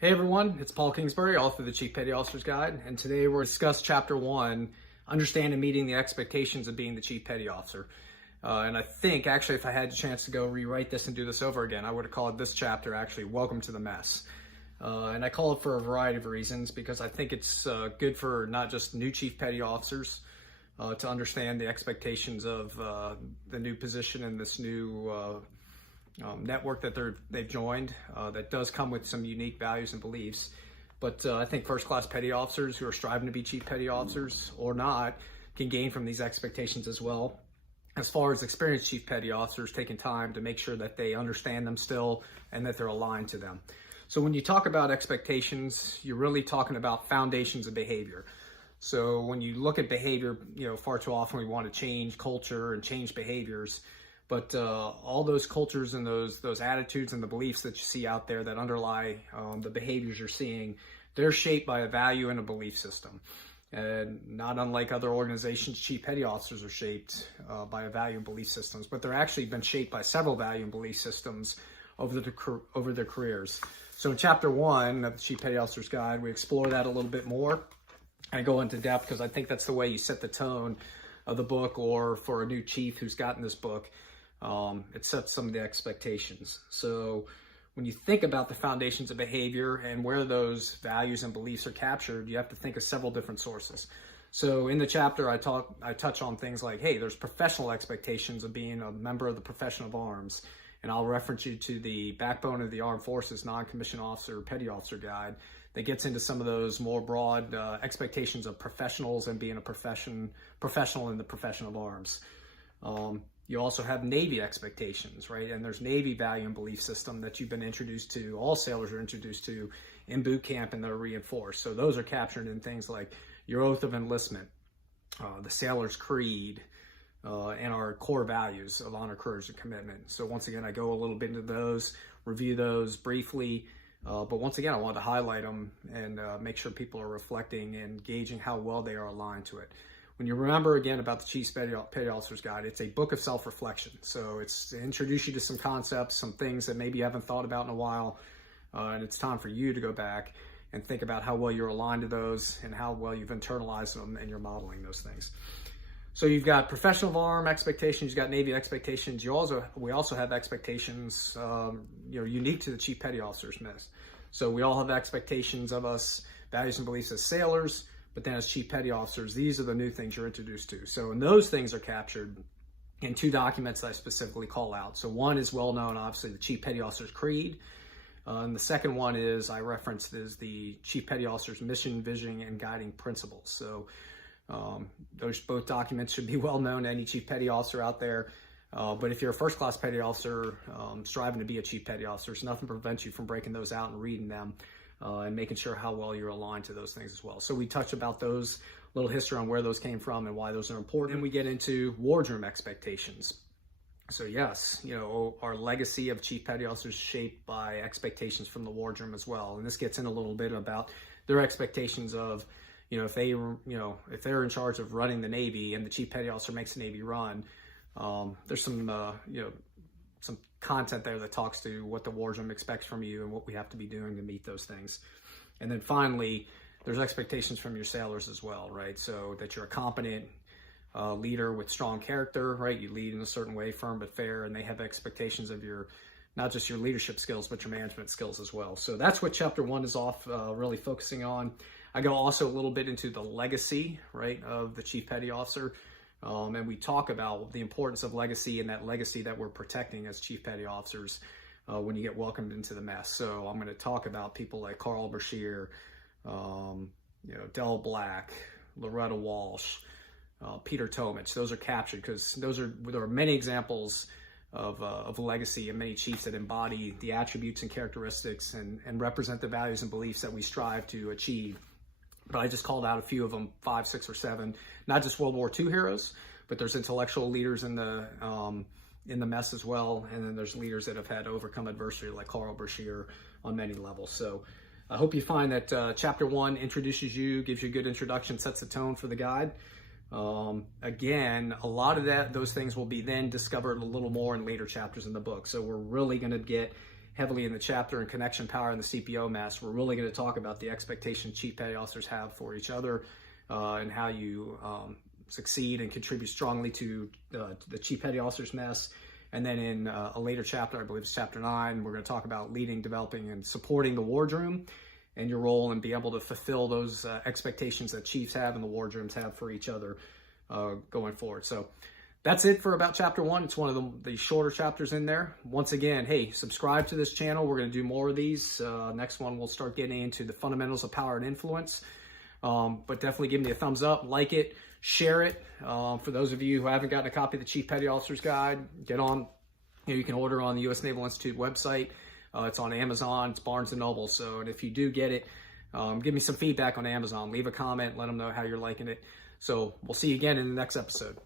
Hey everyone, it's Paul Kingsbury, author of the Chief Petty Officer's Guide, and today we're discuss Chapter 1, Understand and Meeting the Expectations of Being the Chief Petty Officer. And I think, actually, if I had the chance to go rewrite this and do this over again, I would have called this chapter, actually, Welcome to the Mess. And I call it for a variety of reasons, because I think it's good for not just new Chief Petty Officers to understand the expectations of the new position and this new network that they've joined that does come with some unique values and beliefs. But I think first-class petty officers who are striving to be chief petty officers or not can gain from these expectations as well. As far as experienced chief petty officers, taking time to make sure that they understand them still and that they're aligned to them. So when you talk about expectations, you're really talking about foundations of behavior. So when you look at behavior, far too often we want to change culture and change behaviors. But all those cultures and those attitudes and the beliefs that you see out there that underlie the behaviors you're seeing, they're shaped by a value and a belief system. And not unlike other organizations, chief petty officers are shaped by a value and belief systems, but they're actually been shaped by several value and belief systems over their careers. So in Chapter 1 of the Chief Petty Officer's Guide, we explore that a little bit more. I go into depth because I think that's the way you set the tone of the book, or for a new chief who's gotten this book. It sets some of the expectations. So when you think about the foundations of behavior and where those values and beliefs are captured, you have to think of several different sources. So in the chapter, I touch on things like, hey, there's professional expectations of being a member of the profession of arms. And I'll reference you to the Backbone of the Armed Forces Non-Commissioned Officer Petty Officer Guide that gets into some of those more broad expectations of professionals and being a professional in the profession of arms. You also have Navy expectations, right? And there's Navy value and belief system that you've been introduced to, all sailors are introduced to in boot camp, and they're reinforced. So those are captured in things like your oath of enlistment, the sailor's creed, and our core values of honor, courage, and commitment. So once again, I go a little bit into those, review those briefly, but once again, I wanted to highlight them and make sure people are reflecting and gauging how well they are aligned to it. When you remember again about the Chief Petty Officer's Guide, it's a book of self-reflection. So it's to introduce you to some concepts, some things that maybe you haven't thought about in a while, and it's time for you to go back and think about how well you're aligned to those and how well you've internalized them and you're modeling those things. So you've got professional of arm expectations, you've got Navy expectations. We also have expectations, unique to the Chief Petty Officer's mess. So we all have expectations of us, values and beliefs as sailors. But then as Chief Petty Officers, these are the new things you're introduced to. So and those things are captured in two documents that I specifically call out. So one is well known, obviously, the Chief Petty Officer's Creed. And the second one is, I referenced, is the Chief Petty Officer's Mission, Vision, and Guiding Principles. So those both documents should be well known to any Chief Petty Officer out there. But if you're a first-class petty officer striving to be a Chief Petty Officer, there's nothing prevents you from breaking those out and reading them. And making sure how well you're aligned to those things as well. So we touch about those, little history on where those came from and why those are important. And we get into wardroom expectations. So yes, our legacy of Chief Petty Officers is shaped by expectations from the wardroom as well. And this gets in a little bit about their expectations of, if they're in charge of running the Navy and the Chief Petty Officer makes the Navy run, there's some content there that talks to what the wardroom expects from you and what we have to be doing to meet those things. And then finally, there's expectations from your sailors as well, right? So that you're a competent leader with strong character, right? You lead in a certain way, firm but fair, and they have expectations of not just your leadership skills, but your management skills as well. So that's what Chapter 1 is really focusing on. I go also a little bit into the legacy, right, of the Chief Petty Officer. And we talk about the importance of legacy and that legacy that we're protecting as Chief Petty Officers when you get welcomed into the mess. So I'm going to talk about people like Carl Brashear, Del Black, Loretta Walsh, Peter Tomich. Those are captured because there are many examples of legacy and many chiefs that embody the attributes and characteristics and represent the values and beliefs that we strive to achieve. But I just called out a few of them, 5, 6, or 7, not just World War II heroes, but there's intellectual leaders in the mess as well. And then there's leaders that have had to overcome adversity like Carl Brashear on many levels. So I hope you find that Chapter 1 introduces you, gives you a good introduction, sets the tone for the guide. Again, a lot of those things will be then discovered a little more in later chapters in the book. So we're really going to get heavily in the chapter in connection power and the CPO master. We're really going to talk about the expectations chief petty officers have for each other and how you succeed and contribute strongly to the chief petty officers mess. And then in a later chapter, I believe it's chapter 9, we're going to talk about leading, developing, and supporting the wardroom and your role and be able to fulfill those expectations that chiefs have and the wardrooms have for each other going forward. So that's it for about chapter 1. It's one of the shorter chapters in there. Once again, hey, subscribe to this channel. We're going to do more of these. Next one, we'll start getting into the fundamentals of power and influence. But definitely give me a thumbs up, like it, share it. For those of you who haven't gotten a copy of the Chief Petty Officer's Guide, get on. You can order on the U.S. Naval Institute website. It's on Amazon, it's Barnes & Noble. So, and if you do get it, give me some feedback on Amazon. Leave a comment, let them know how you're liking it. So we'll see you again in the next episode.